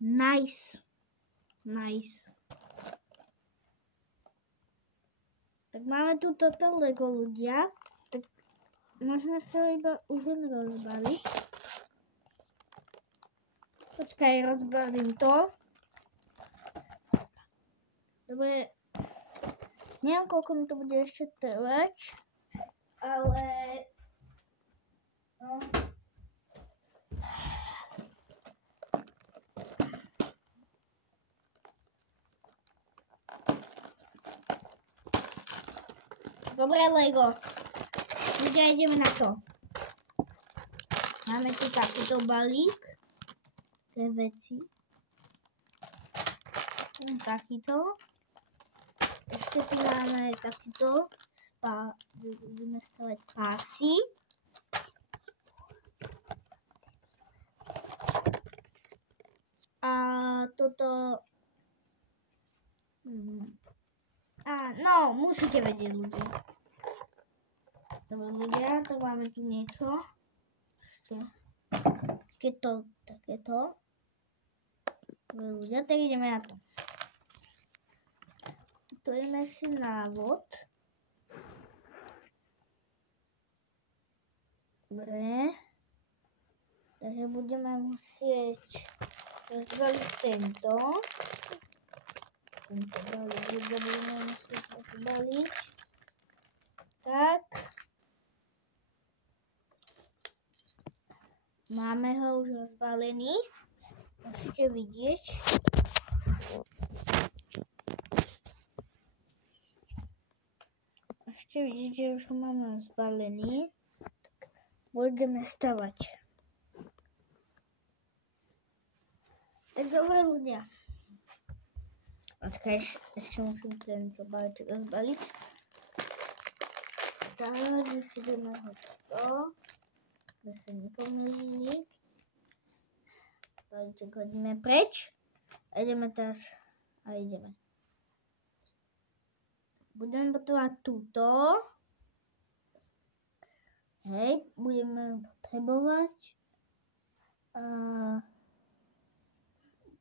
Nice. Tak máme tu toto Lego, ľudia. Tak môžeme sa iba už len rozbaliť. Počkaj, rozbalím to. Dobre. Neviem, koľko mi to bude ešte trvať. Ale... No. Dobre, Lego. Ľudia, ideme na to. Máme tu takýto balík. Tie veci. Takýto. Ešte tu máme takýto. Budeme stavať pásy. A toto... no, musíte vedieť, ľudia. Dobre, ľudia, tak máme tu niečo. Ešte takéto. Dobre, ľudia, tak ideme na to. Otvoríme si návod. Dobre. Takže budeme musieť rozbaliť tento. Tento balík budeme musieť rozbaliť. Tak. Máme ho už rozbalený. Môžete vidieť. Môžete vidieť, že už ho máme rozbalený. Tak budeme stavať. Tak dobre, ľudia. Počkaj, ešte musím tento balíček rozbaliť. Takže si ideme ho takto. Sme sa nepomýlili. Balíček hodíme preč. A ideme teraz. A ideme. Budeme potrebovať túto. Hej, budeme potrebovať.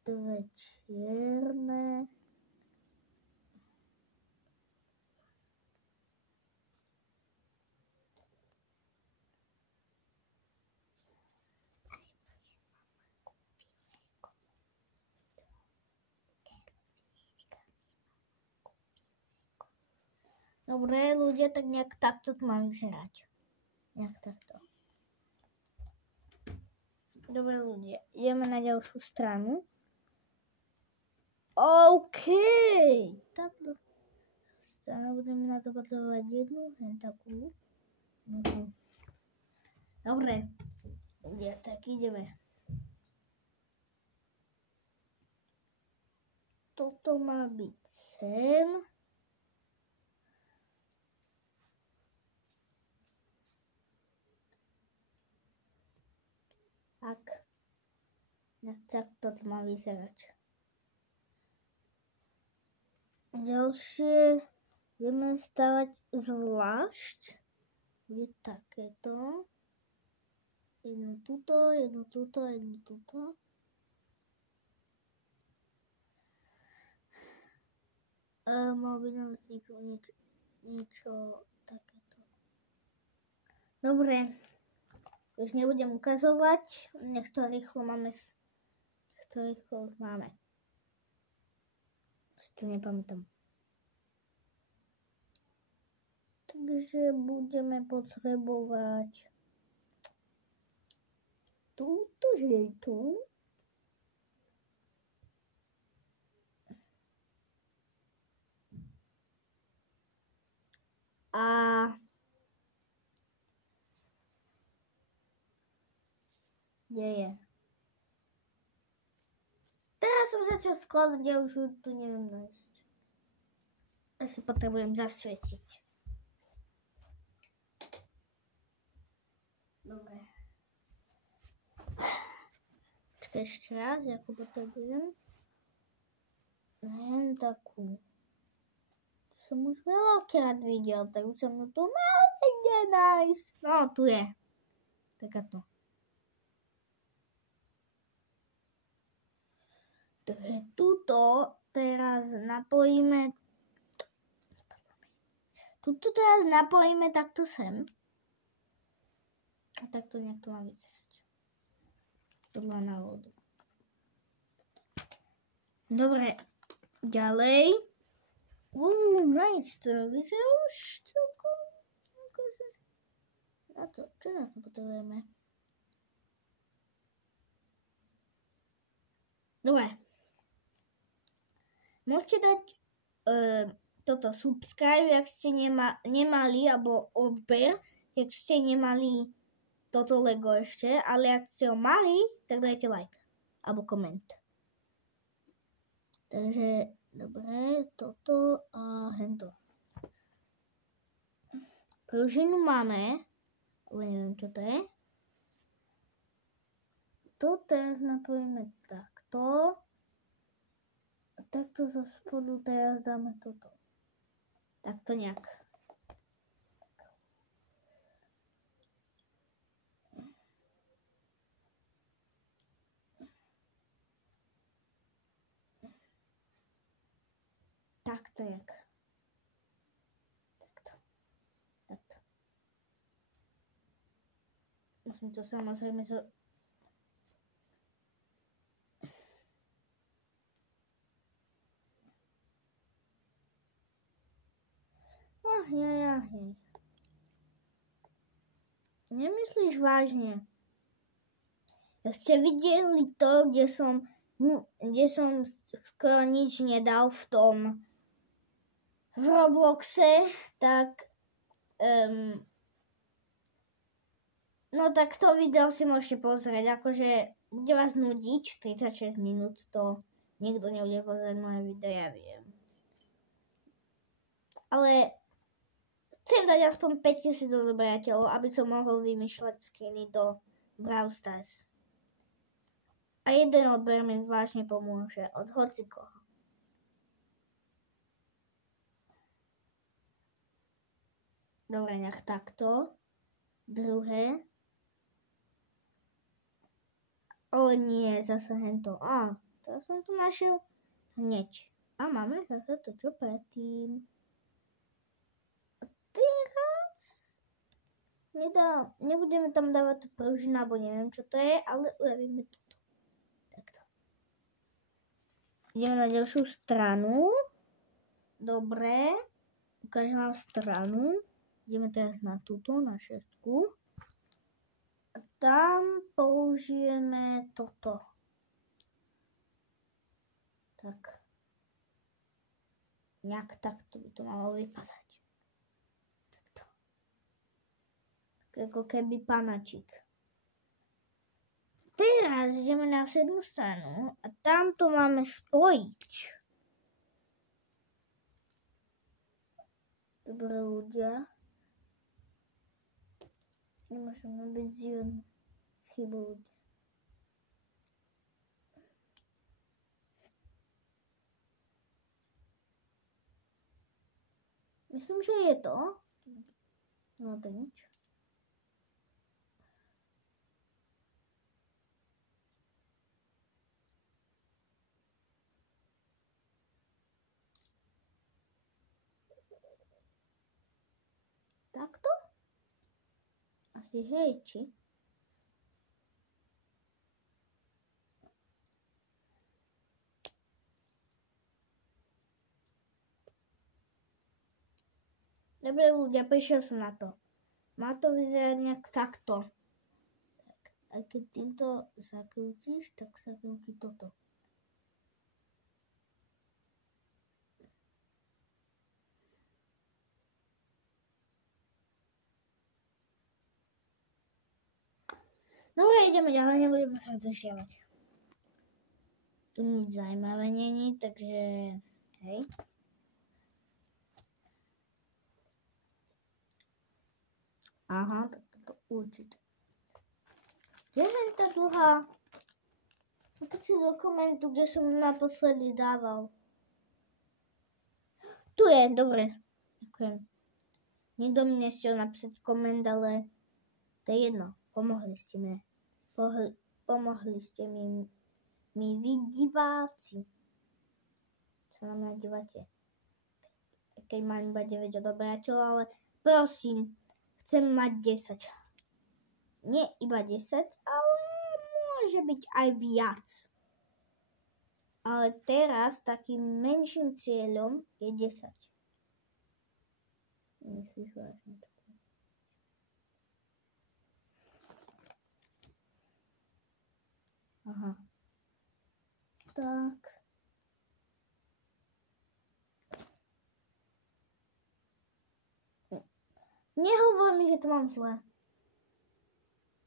Dve čierne. Dobre, ľudia, tak nejak takto to má vyzerať. Nejak takto. Dobre, ľudia, ideme na ďalšiu stranu. OK. Táto stranu budeme na to potrebovať jednu, len takú. Dobre, ľudia, tak ideme. Toto má byť sem. Tak to má vyzerať. Ďalšie budeme stavať zvlášť. Bude takéto. Jednu tuto, jednu tuto, jednu tuto. Mal by nám vzniknúť niečo takéto. Dobre. Už nebudem ukazovať, nech to rýchlo už máme. Si to nepamätám. Takže budeme potrebovať túto žltú. A kde je? Teraz som začal skladať, ja už ju tu neviem nájsť. Asi potrebujem zasvietiť. Dobre. Počkaj ešte raz, ako potrebujem. Len takú. To som už veľakrát videl, tak už som ju tu mal niekde nájsť. No, tu je. Takáto. Takže tuto teraz napojíme. Tuto teraz napojíme takto sem. A takto nejak to má vyzerať. Podľa návodu. Dobre, ďalej. Nice, to vyzerá už celkom. Akože. Na to, čo na to potrebujeme? Dobre. Môžete dať toto subscribe, ak ste nemali, alebo odber, ak ste nemali toto Lego ešte, ale ak ste ho mali, tak dajte like, alebo koment. Takže, dobre, toto a hento. Pružinu máme, ale neviem, čo to je. To teraz napojíme takto. A takto zo spodu teraz dáme toto. Takto nejak. Takto nejak. Takto. Musím to samozrejme Hej. Nemyslíš vážne? Jak ste videli to, kde som skoro nič nedal v tom v Robloxe, tak no tak to video si môžete pozrieť, akože bude vás nudiť 36 minút, to nikto nebude pozrieť moje video, ja viem. Ale chcem dať aspoň 5000 odobrateľov, aby som mohol vymýšľať skiny do Brawl Stars. A jeden odber mi vážne pomôže od hocikoho. Dobre, nech takto. Druhé. Ale nie, zase hento. Teraz som to našiel hneď. A máme zase to, čo predtým. Nebudeme tam dávať pružinu, alebo neviem, čo to je, ale urobíme toto. Takto. Ideme na ďalšiu stranu. Dobre. Ukážem vám stranu. Ideme teraz na túto, na 6. A tam použijeme toto. Tak. Nejak takto by to malo vypadať. Ako keby panačik. Teraz ideme na 7. stranu a tam to máme spojiť. Dobre ľudia. Nemôžeme byť zjemní. Chybu ľudia. Myslím, že je to. No to nič. Takto? Asi hej, či? Dobre ľudia, prišiel som na to. Má to vyzerať nejak takto. Tak, a keď týmto zakrútiš, tak sa krúti toto. Dobre, ideme ďalej, nebudeme sa zdržiavať. Tu nič zaujímavé není, takže hej. Aha, tak toto určite. Kde je tá dlhá? Poď si do komentu, kde som naposledy dával. Tu je, dobre. Ďakujem. Nikto mi nestiel napísať koment, ale to je jedno. Pomohli ste mi vy diváci sa na mňa dívate. Keď mám iba 9 odobrateľov, ale prosím, chcem mať 10. Nie iba 10, ale môže byť aj viac. Ale teraz takým menším cieľom je 10. Myslíš vážne to? Aha. Tak. Nehovor mi, že to mám zle.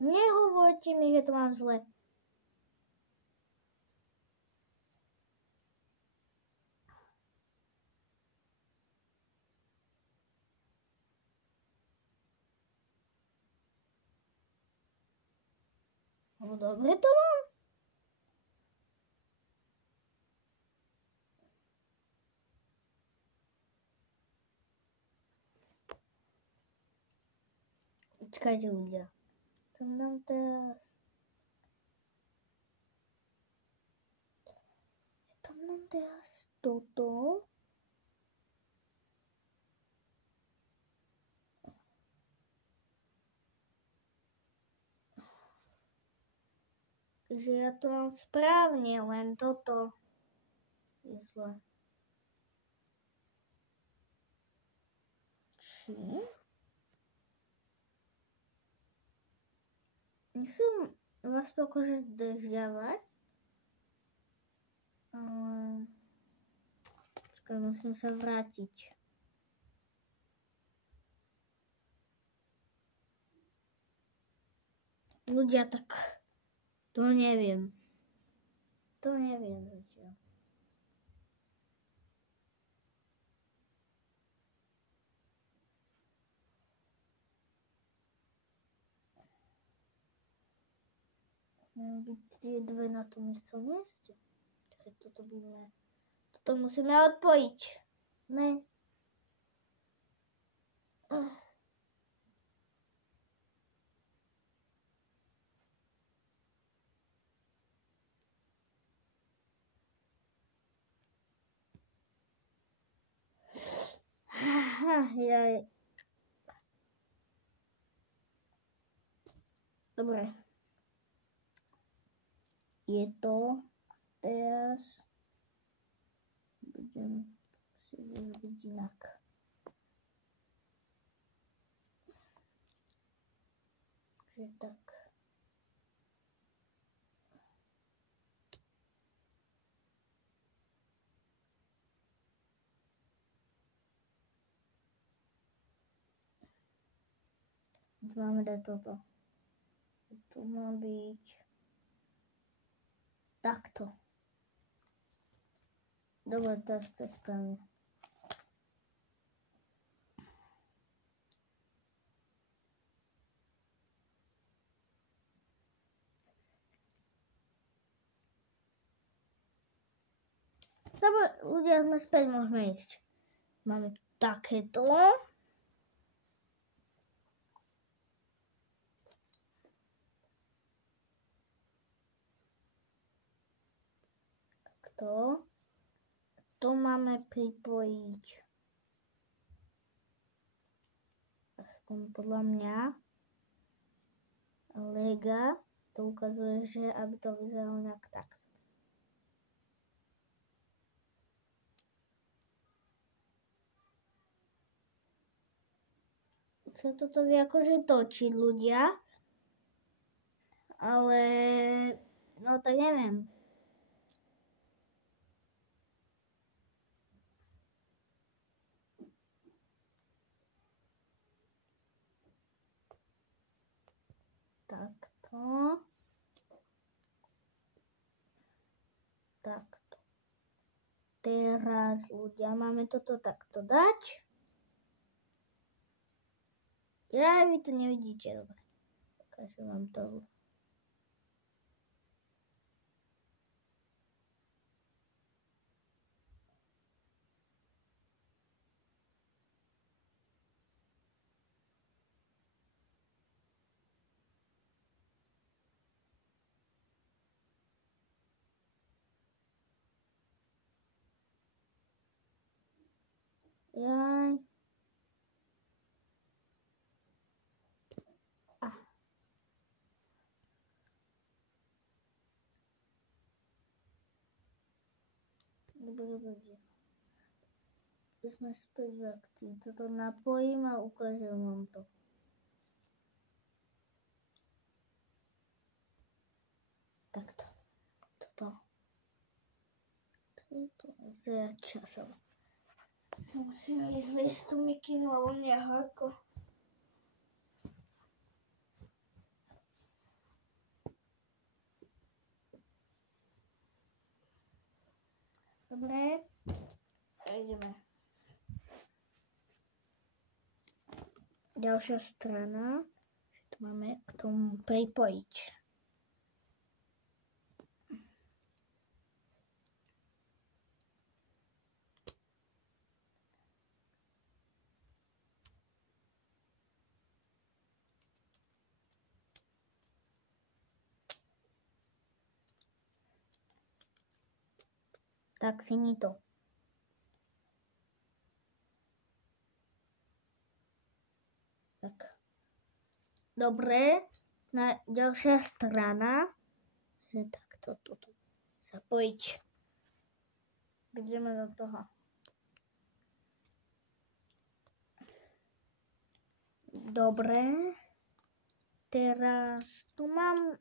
Nehovorte mi, že to mám zle. No dobre to mám. Počkajte ľudia. To nám teraz... To nám teraz toto. Že ja to mám správne, len toto je zle. Či? Nechcem vás to akože zdržiavať, ale... Počkaj, musím sa vrátiť. Ľudia, tak... To neviem. To neviem zatiaľ. Majú byť tie dve na tom istom mieste. Toto musíme odpojiť. Ne. Dobre. Je to teraz... Budem si vyrobiť inak. Že tak. Máme dať toto. To má byť takto. Dobre, teraz to je správne. Dobre, ľudia, sme späť, môžeme ísť. Máme tu takéto. Takto. To máme pripojiť. Aspoň podľa mňa. Lega to ukazuje, že aby to vyzeralo nejak tak. Sa toto vie akože točiť ľudia. Ale no tak neviem. Takto. Takto. Teraz ľudia máme toto takto dať. Ja, vy to nevidíte, dobre. Takže vám to... Dobre. Sme späť v akcii. Toto napojím a ukážem vám to. Takto. Toto. To je časov. Musím ísť listu mikinu, ale on je horko. Dobre. A ideme. Ďalšia strana. Tu máme k tomu pripojiť. Tak, finito. Tak. Dobre. Ďalšia strana. Že takto toto zapojiť. Ideme do toho. Dobre. Teraz tu mám...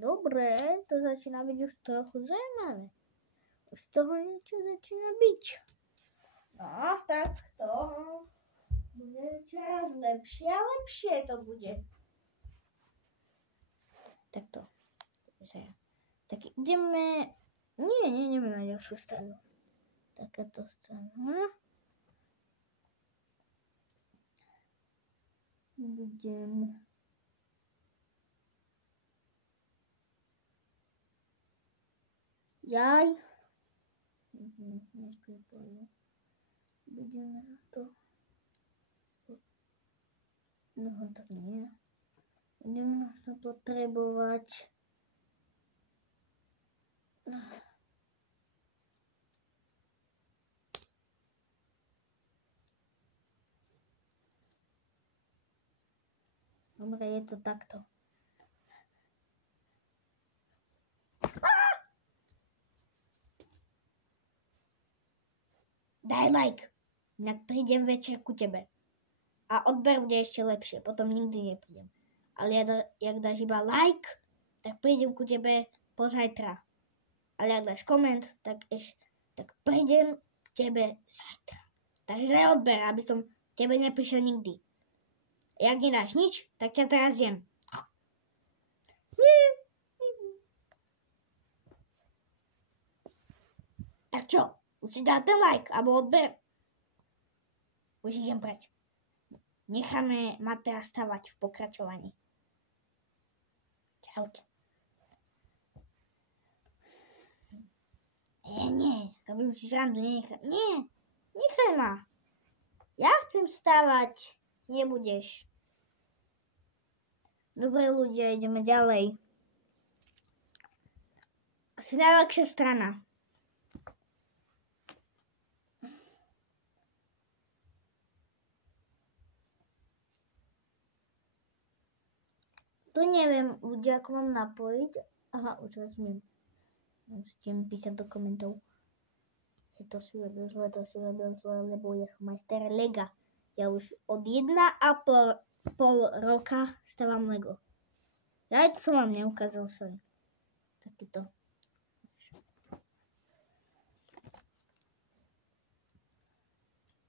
Dobre, to začína byť už trochu zaujímavé. Už z toho niečo začína byť. No, tak to bude čoraz lepšie a lepšie to bude. Takto. Tak ideme... Nie, ideme na ďalšiu stranu. Takáto strana. Budem... Jaj. Nepripojím. Budeme na to. No tak nie. Budeme na to potrebovať. Dobre, je to takto. Daj like, inak prídem večer ku tebe. A odber bude ešte lepšie, potom nikdy neprídem. Ale jak dáš iba like, tak prídem ku tebe pozajtra. Ale ak dáš koment, tak prídem k tebe zajtra. Takže daj odber, aby som tebe neprišiel nikdy. Jak nedáš nič, tak ťa teraz jem. Tak čo? Už si dá ten like, alebo odber. Už idem preč. Necháme ma teraz stavať v pokračovaní. Čaute. Nie, robím si srandu, nenechaj. Nie, nechaj ma. Ja chcem stavať, nebudeš. Dobre ľudia, ideme ďalej. Asi najľahšia strana. Tu neviem ľudia, ako mám napojiť. Aha, už rozumiem. Musíte mi písať do komentov. Že to si robil zle, lebo ja som majster Lega. Ja už od 1,5 roka stávam Lego. Ja to som vám neukázal, sorry. Takýto.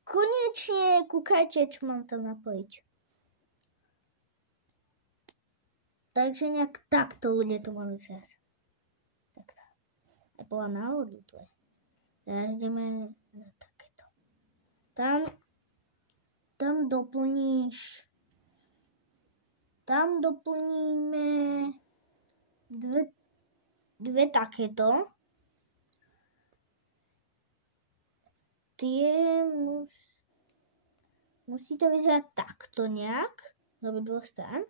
Konečne kúkajte, čo mám tam napojiť. Takže nejak takto ľudia to mali zás. Takto. Je bola náhodu to je. Teraz ideme na takéto. Tam doplníš. Tam doplníme dve takéto. Tie musí to vyzerať takto nejak. Do dvoch strán.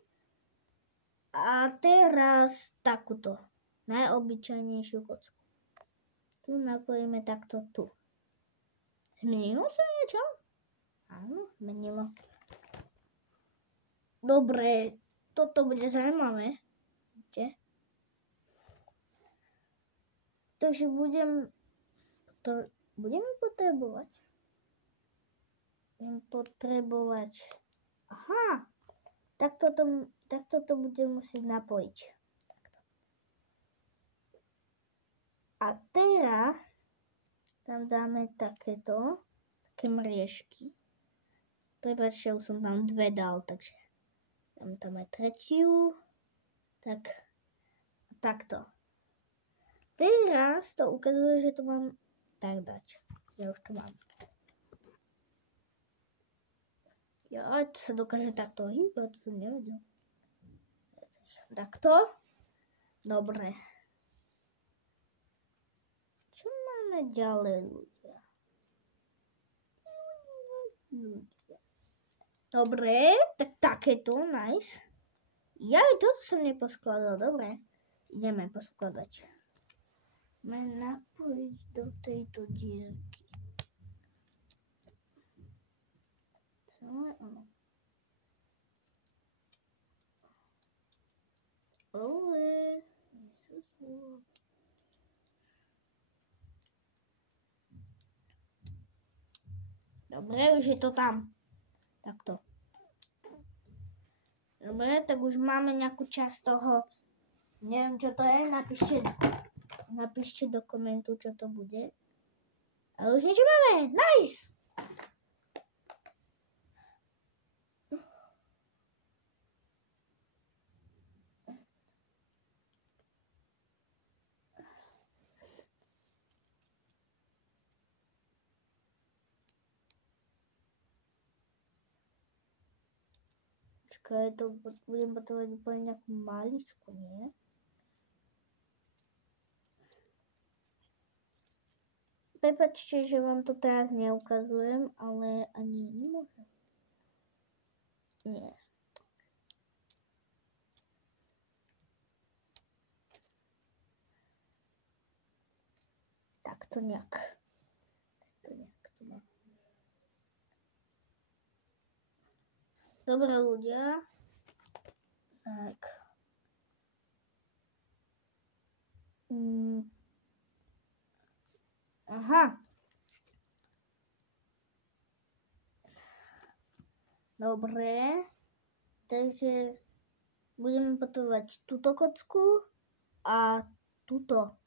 A teraz takúto najobyčajnejšiu kocku. Tu napojíme takto tu. Zmenilo sa niečo? Áno, zmenilo. Dobre, toto bude zaujímavé. Vidíte? Takže budeme potrebovať. Budem potrebovať. Aha, takto to budem musieť napojiť. A teraz tam dáme také mriežky. Prepáčte, už som tam 2 dal, takže dám tam aj 3. Takto. Teraz to ukazuje, že to mám tak dať. Ja už to mám. Ja, to sa dokáže takto hýbať, to som nevedel. Takto. Dobre. Čo máme ďalej, ľudia? Dobre, tak takéto, nice. Ja aj toto som neposkladal, dobre. Ideme poskladať. Máme napojiť do tejto dierky. Celé ono. Ale, dobre, už je to tam. Takto. Dobre, tak už máme nejakú časť toho. Neviem, čo to je. Napíšte do komentu, čo to bude. Ale už niečo máme. Nice! Počkaj, to budem potrebovať úplne nejakú maličku, nie? Prepáčte, že vám to teraz neukazujem, ale ani nemôžem. Nie. Takto nejak. To má. Dobre, ľudia. Tak. Aha. Dobre. Takže budeme potrebovať túto kocku a túto.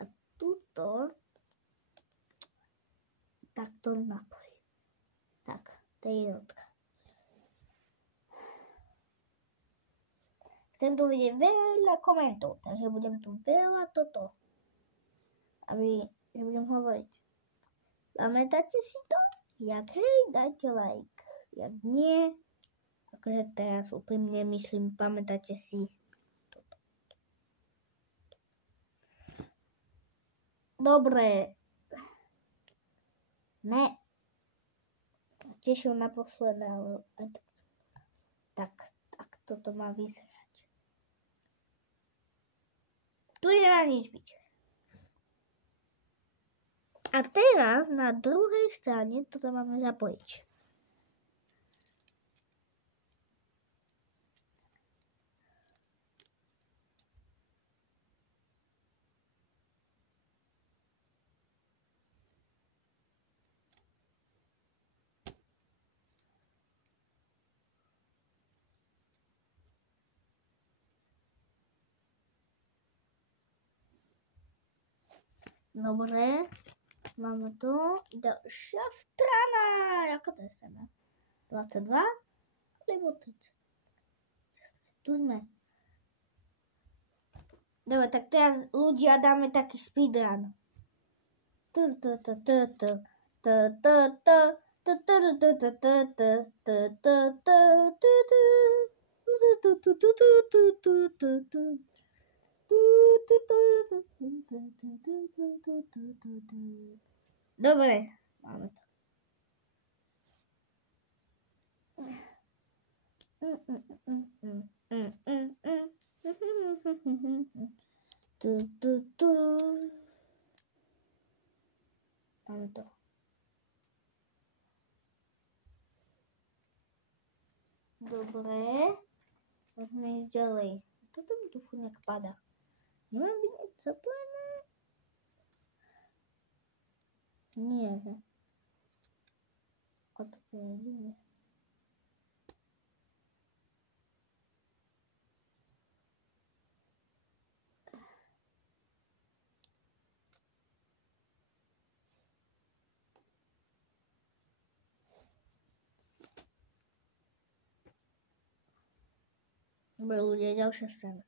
A túto takto napoj. Tak, to je jednotka. Chcem tu vidieť veľa komentov, takže budem tu veľa toto. Že budem hovoriť. Pamätáte si to? Jak hej, dajte like. Jak nie, akože teraz úprimne myslím, pamätáte si toto. Dobre. Ne. Tešil naposledy, ale tak toto má vyzerať. Tu nemá nič byť. A teraz na druhej strane toto máme zapojiť. Dobre, máme to. Ďalšia strana. Ako to je strana? 22 alebo 30? Tu sme. Dobre, tak teraz ľudia dáme taký speedrun. Dobre, máme to. Máme to. Dobre, môžeme ísť ďalej. Toto mi tu furt nejak padá. Nemám byť nič zapojené? Nie, že? A to je divné. Dobre ľudia, ďalšia strana.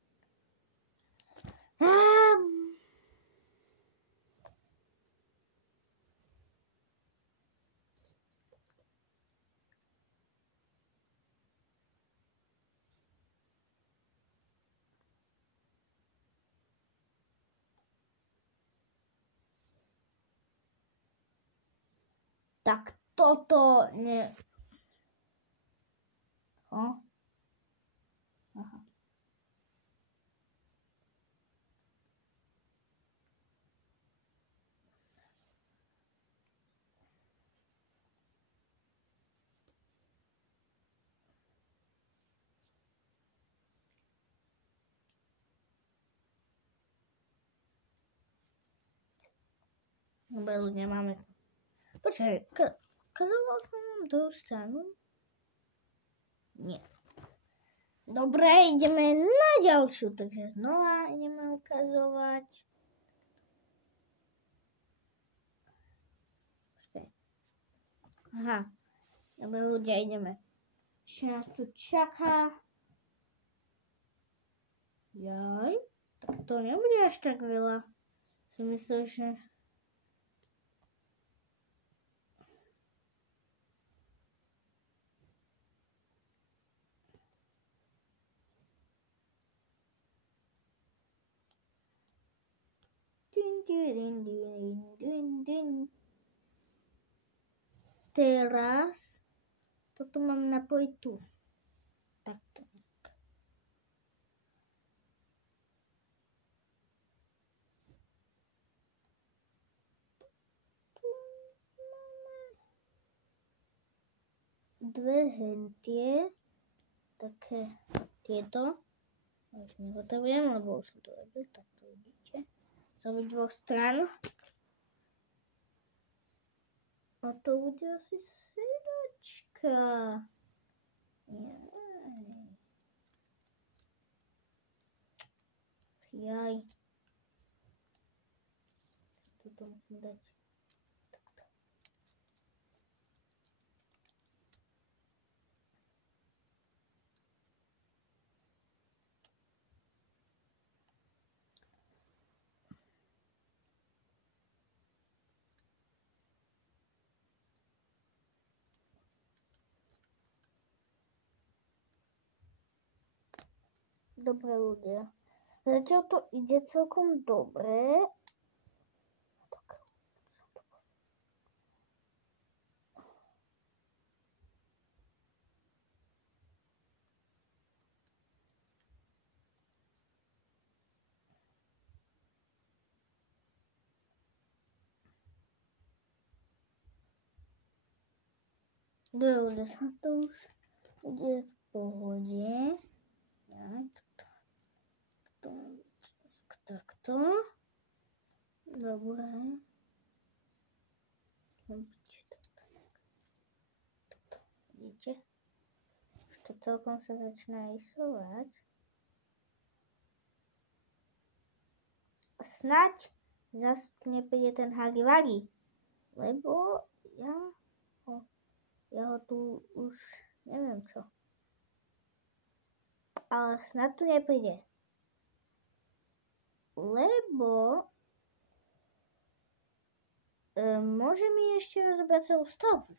Tak toto nie... Aha. Dobre ľudia, máme to. Počkaj, kazoval som vám druhú stranu? Nie. Dobre, ideme na ďalšiu, takže znova ideme ukazovať. Počkaj. Aha, dobre ľudia, ideme. Ešte nás tu čaká. Jaj, tak to nebude až tak veľa. Som myslel, že... Teraz toto mám napojiť tu. Takto. Dve hentie, také tieto. Už nepotrebujem, lebo už som to robil, tak to vidíte. Z dvoch stran. A to bude asi sedačka. Jaj. Toto musím dať. Takto. Dobre ľudia. Zatiaľ to ide celkom dobre. Dobre ľudia, sa to už bude v pohode. Takto. Dobre. Vidíte? Už to celkom sa začína rysovať. A snaď zase nepríde ten Hagi Wagi. Lebo ja ho tu už neviem čo. Ale snad tu nepríde. Lebo môže mi ešte rozobrať celú stavbu.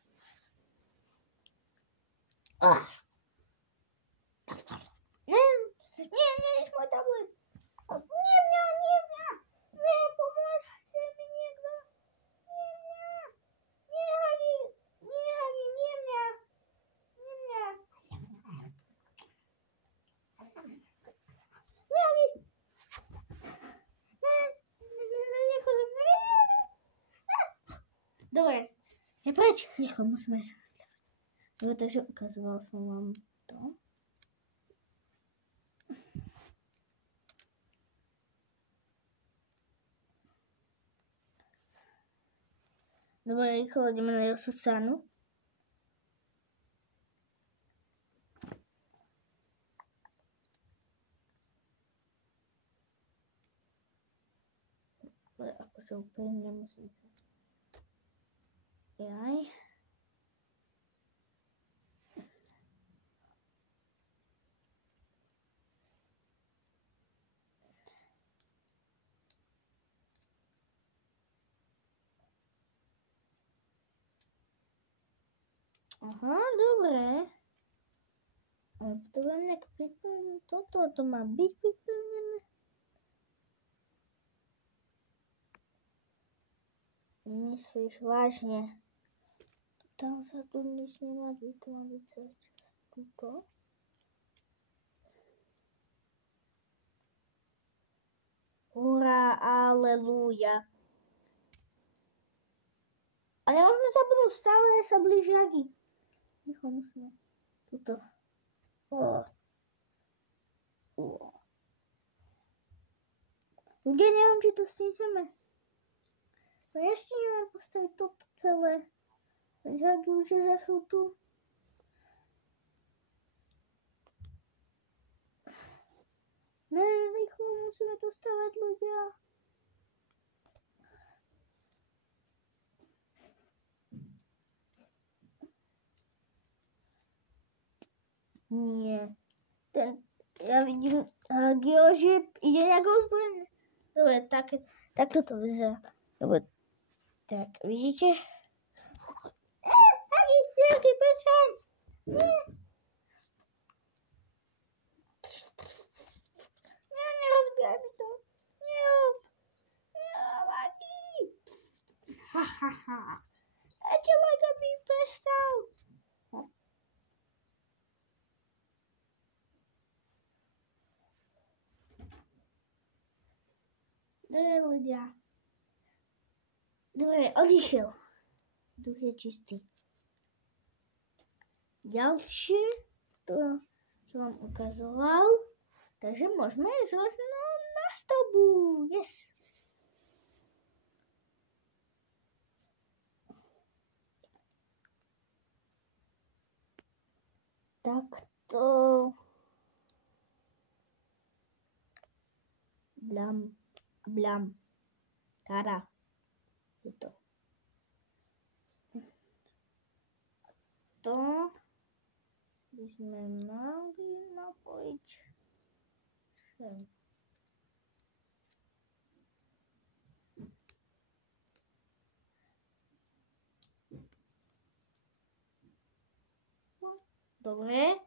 Nie, nič môj tablet. Nie mňa. Nie, pomôžte mi niekto. Nie mňa. Nie mňa. Dobre, je preč. Nechom, musíme sa. Dobre, takže ukazoval som vám to. Dobre, rýchlo ideme na ďalšiu stranu. Ale akože úplne nemusím sa. Jaj. Aha, dobre. Ale potrebujem nejak pripraviť toto, to má byť pripravené. Myslíš vážne? Tam sa tu nič nemá byť, to má byť celé čas. Tuto. Hurá, aleluja. A nemôžeme zabudnúť, stále sa blíži Agi. Ticho, musíme. Tuto. Ľudia, neviem, či to stihneme. No ešte neviem postaviť toto celé. Veď Agi už je zase tu. Ne, rýchlo musíme to stavať, ľudia. Nie. Ja vidím Agio, že ide nejak ozbrojené. Dobre, takto to vyzerá. Dobre, tak, vidíte? Agi, nejaký pesen! Nie, nerozbijaj mi to. Nerob. Agi. Ha. Ešte Lega mi prestal. Dobre, ľudia. Dobre, odišiel. Duch je čistý. Ďalšie, to som vám ukazoval. Takže môžeme ísť na stavbu. Yes. Takto. Blam. Tada. Je to. To by sme mali napojiť sem. Dobre.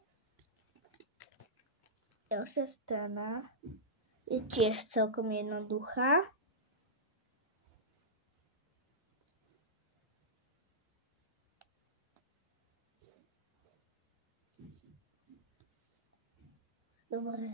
Ďalšia strana je tiež celkom jednoduchá. Dobre.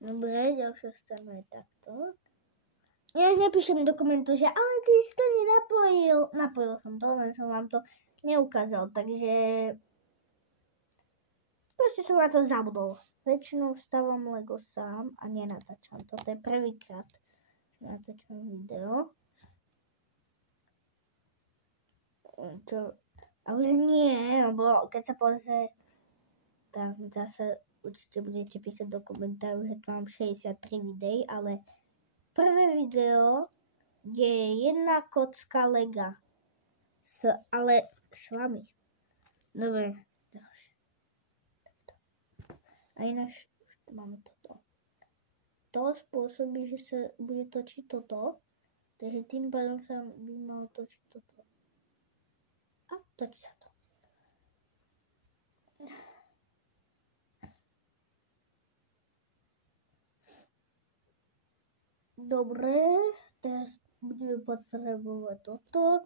Dobre, ďalšia strana je takto. Ja nepíšem do komentu, že ale ty si to nenapojil. Napojil som to, len som vám to neukázal, takže proste som na to zabudol. Väčšinou stávam Lego sám a nenatáčam. Toto je prvýkrát, že natáčam video. A už nie, lebo keď sa pozrie, tak zase určite budete písať do komentárov, že tu mám 63 videí, ale prvé video je jedna kocka Lega. Ale s vami. Dobre. A ináč už tu máme toto. To spôsobí, že sa bude točiť toto. Takže tým pádom sa by malo točiť toto. A točí sa to. Dobre, teraz budeme potrebovať toto.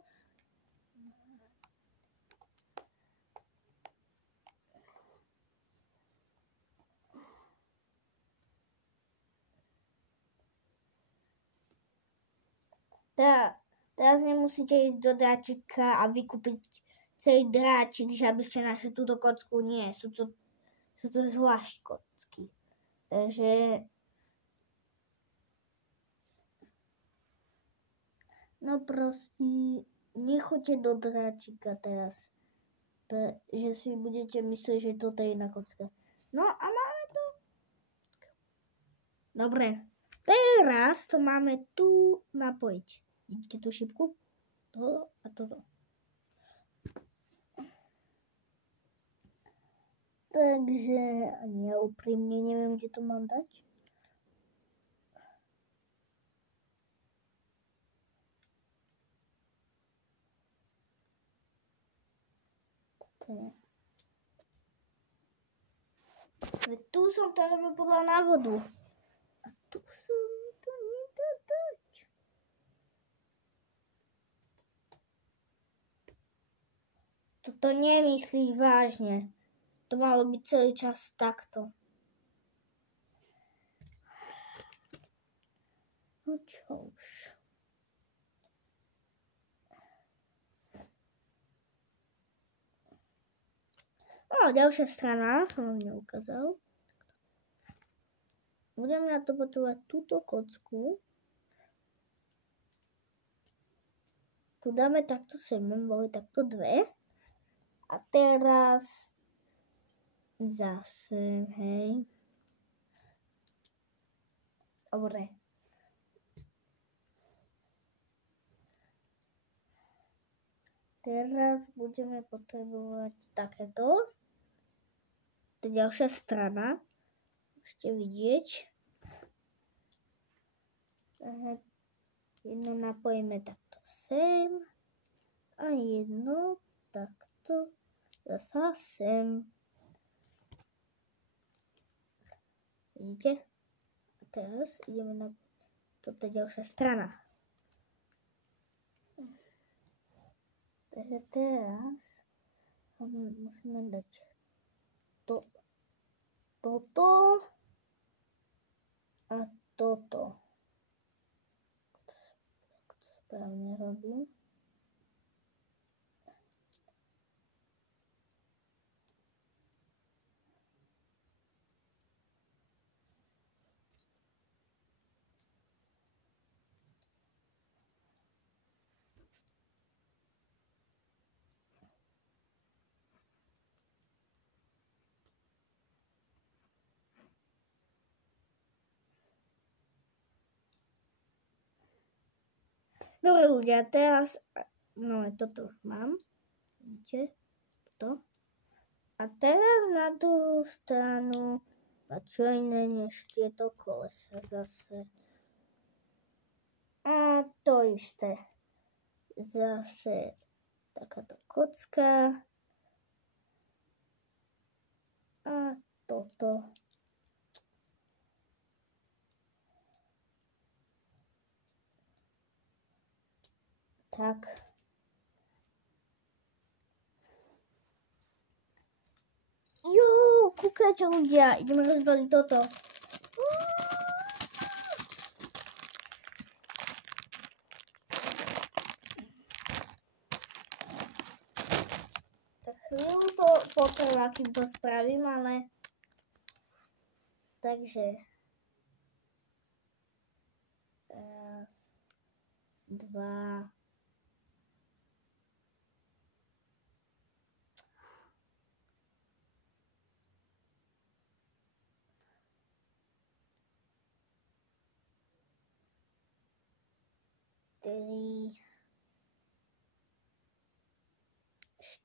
Teraz nemusíte ísť do dáčika a vykúpiť celý dráčik, že aby ste našli túto kocku. Nie, sú to zvlášť kocky. Takže no proste nechoďte do dráčika teraz, že si budete myslieť, že toto je iná kocka. No a máme to. Dobre, teraz to máme tu napojiť. Vidíte tú šipku? To a toto. Takže ani ja úprimne neviem, kde to mám dať. Tu som to robil podľa návodu. A tu som to nedá dať. Toto nemyslíš vážne. To malo byť celý čas takto. No čo už. Ďalšia strana, som vám neukázal. Budeme na to potrebovať túto kocku. Tu dáme takto sem, boli takto dve. A teraz zase, hej. Dobre. Teraz budeme potrebovať takéto. To je ďalšia strana. Môžete vidieť. Jedno napojíme takto sem. A jedno takto zasa sem. Vidíte? A teraz ideme na toto ďalšia strana. Takže teraz musíme dať toto a toto. Tak to správne robím. Dobre ľudia, teraz, no toto už mám, vidíte, toto. A teraz na tú stranu a čo iné než tieto kolesa zase. A to isté, zase takáto kocka a toto. Tak. Kúkajte ľudia, ideme rozbaliť toto. Tak chvíľu to potrvá, kým to spravím, ale... Takže... Raz, dva... 3,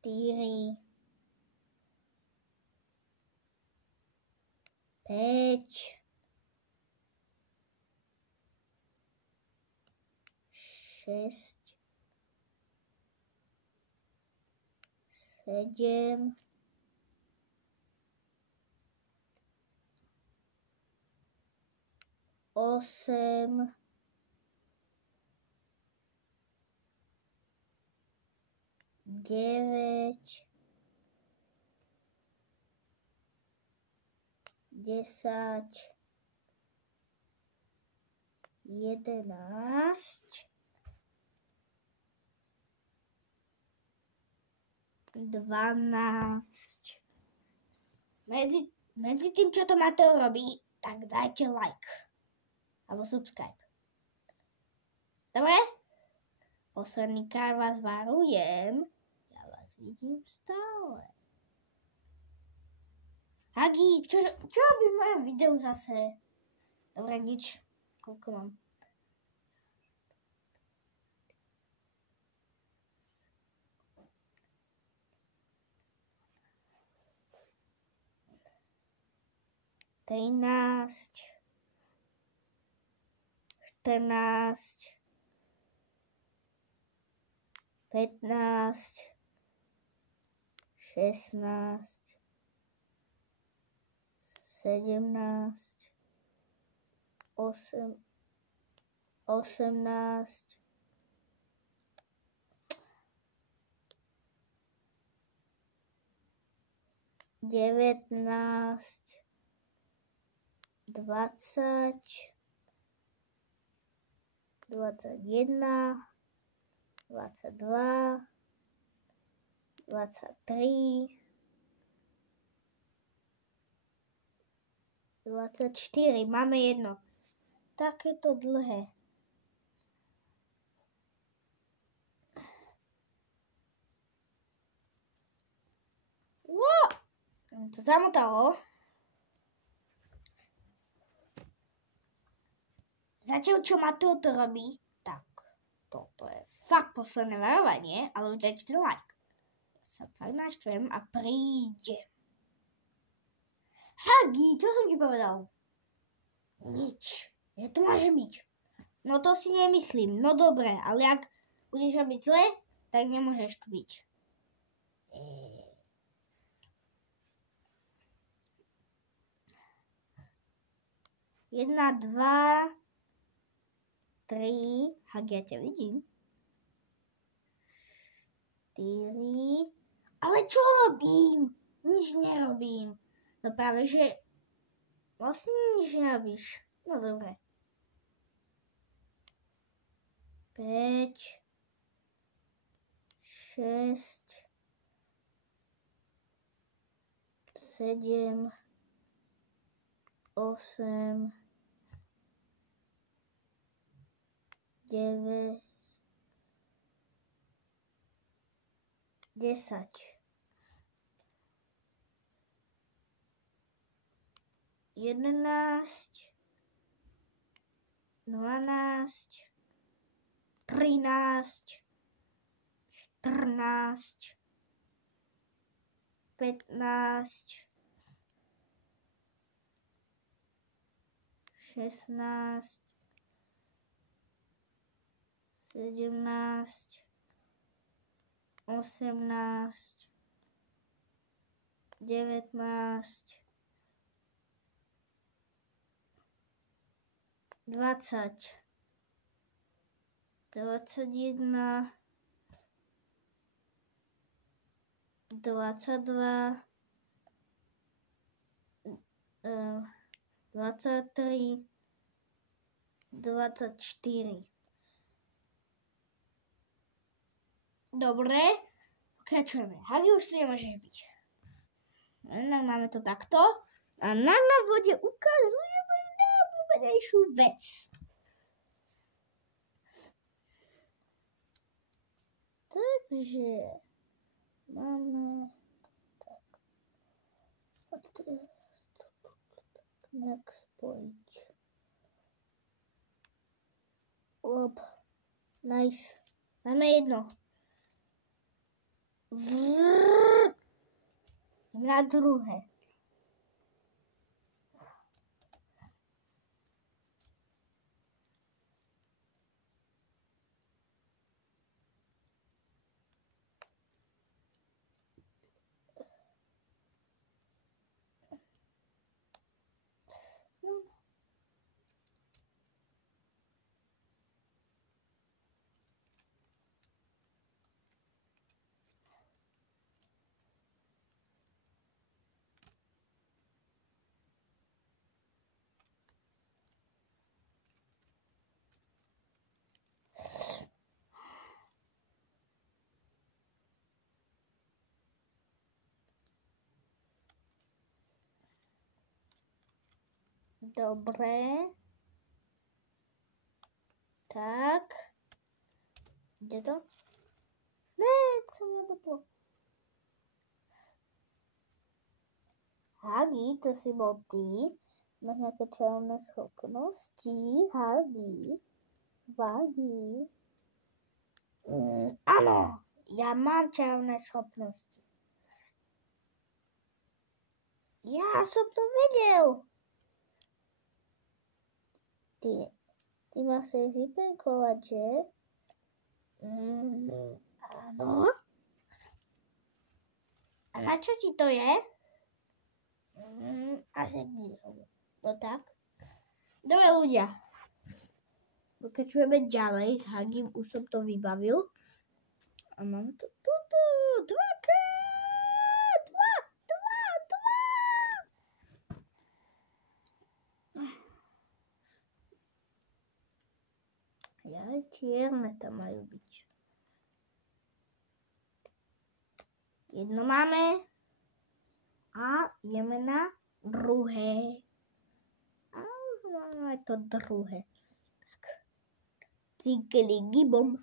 4, 5, 6, 7, 8, 9, 10, 11, 12. Medzi tým, čo to Mateo robí, tak dajte like. Alebo subscribe. Dobre? Posledný krát vás varujem. Ja vás vidím stále. Hagi, čo robí v mojom videu zase? Dobre, nič. Koľko mám? Trinásť. 14. 15. 16. 17, 18, 19, 20, 21, 22, 23, 24, máme jedno. Takéto dlhé. To zamotalo. Zatiaľ, čo Mateo to robí, tak toto je fakt posledné varovanie, ale už dajte like. Ja sa fakt naštvem a príde. Hagi, čo som ti povedal? Nič. Že to môže byť. No to si nemyslím. No dobre, ale ak budeš robiť zle, tak nemôžeš tu byť. 1, 2, 3. Hagi, ja ťa vidím. 4. Ale čo robím? Nič nerobím. No práve, že vlastne nič nerobíš. No dobre. 5, 6, 7, 8, 9, 10. 11, 12, 13, 14, 15, 16, 17, 18, 19, 20, 21, 22, 23, 24. Dobre, pokračujeme. Hagi, už tu nemôžeš byť. Jednak máme to takto. A na vode ukazujeme najobľúbenejšiu vec. Takže máme tak. A teraz next point. Nice. Máme jedno. Na druhé. Dobre. Tak. Kde to? Ne, som nedoplo. Hagi, to si bol ty. Máš nejaké čarovné schopnosti? Hagi. Vagi. Áno, ja mám čarovné schopnosti. Ja som to vedel. Ty ma chceš vypenkovať, že? Áno. A na čo ti to je? Asi nie. No tak. Dobre ľudia. Pokračujeme ďalej s Hagim, už som to vybavil. A mám to tuto. Dvakrát. Dva. Ja čierne tam majú byť. Jedno máme. A ideme na druhé. A už máme to druhé. Tak. Cinkeli-gibom.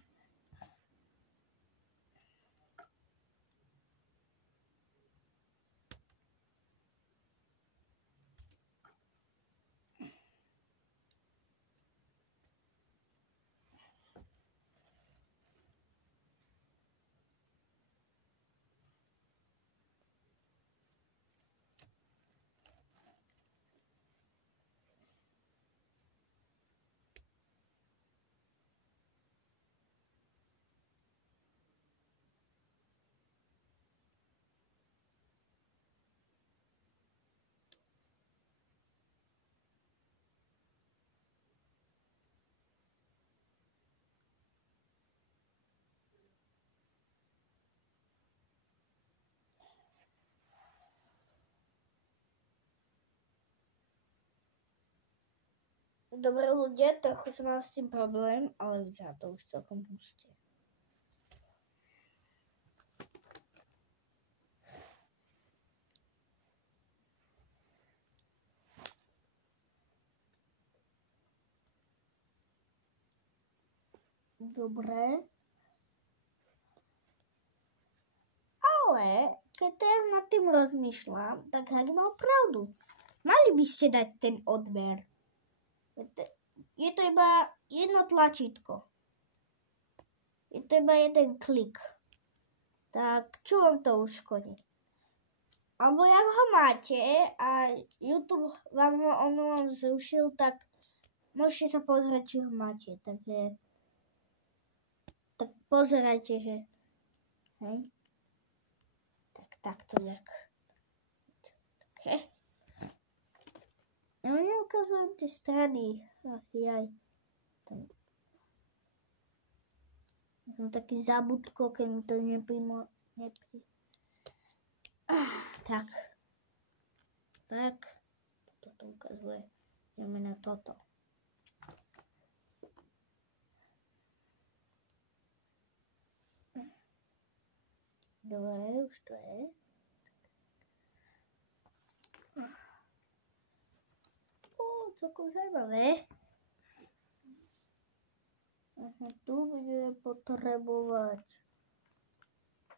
Dobre ľudia, trochu som mal s tým problém, ale vyzerá to už celkom husté. Dobre. Ale keď teraz nad tým rozmýšľam, tak Hagi mal pravdu. Mali by ste dať ten odber. Je to iba jedno tlačítko. Je to iba jeden klik. Tak čo vám to uškodí? Alebo jak ho máte a YouTube vám ho omylom zrušil, tak môžete sa pozrieť, či ho máte. Takže tak pozerajte, že hej. Takto nejak. Okay. Ja neukazujem tie strany. Jaj. Som taký zabudko, keď mi to tak. Tak. Toto ukazuje. Ideme na toto. Dobre, už to je. Celkom zaujímavé. Tu budeme potrebovať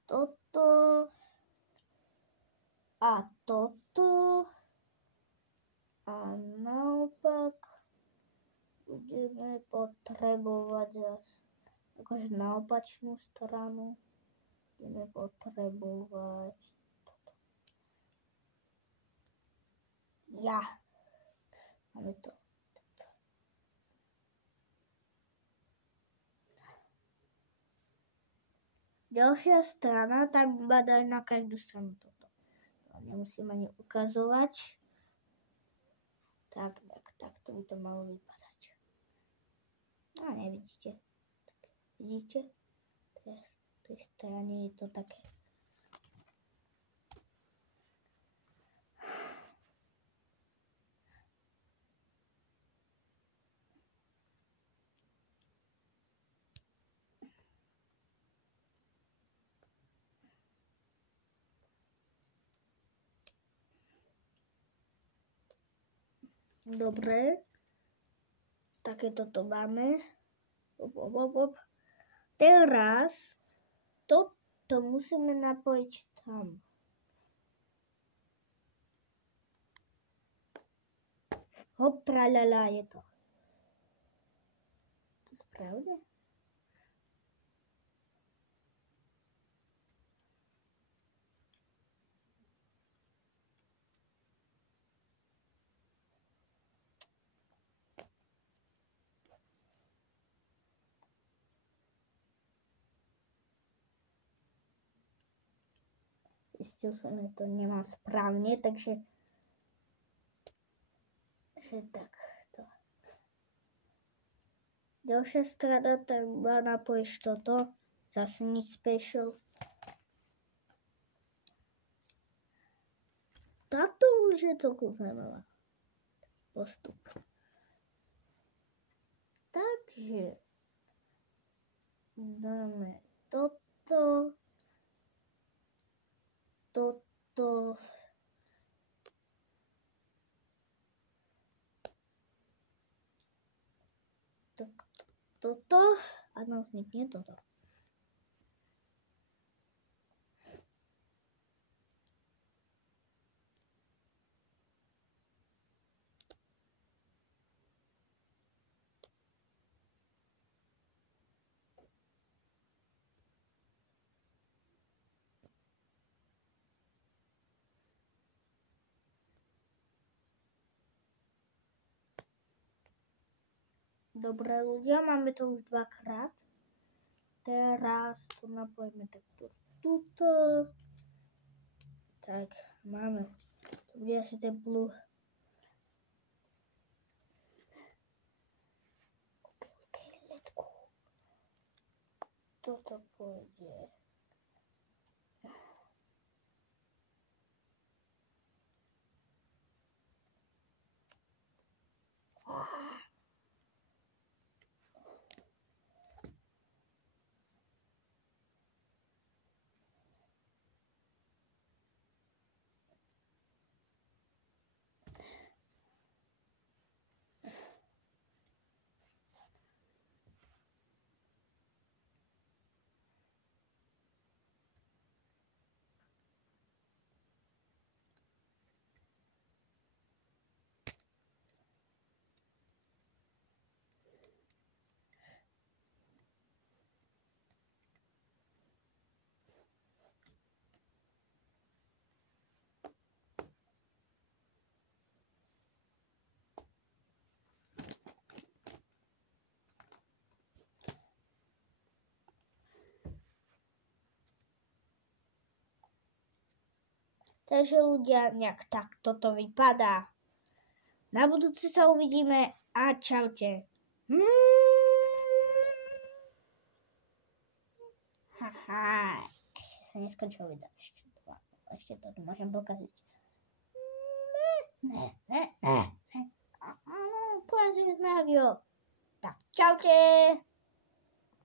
toto a toto a naopak budeme potrebovať zase akože na opačnú stranu budeme potrebovať toto. Máme to. Ďalšia strana, tam iba dať na každú stranu toto. Nemusím ani ukazovať. Tak to by to malo vypadať. No nevidíte. Vidíte? Teraz v tej strane je to také. Dobre. Takéto to máme. Teraz toto musíme napojiť tam. Hop, traľala, je to. To správne? Zistil som, že to nemám správne, takže takto. Ďalšia strana, tam napojíš toto, zase nič special. Táto už je celkom zaujímavá. Postup. Takže dáme toto. Toto a nám vznikne toto. Dobre ľudia, máme to už dvakrát. Teraz to napojíme takto tuto. Tak, máme. To bude asi ten blue. OK, let's go. Toto pôjde. Takže ľudia, nejak tak toto vypadá. Na budúce sa uvidíme a čaute. Haha, ešte sa neskončilo video. Ešte to môžem pokaziť. Ne. Povedz Mario. Tak, čaute.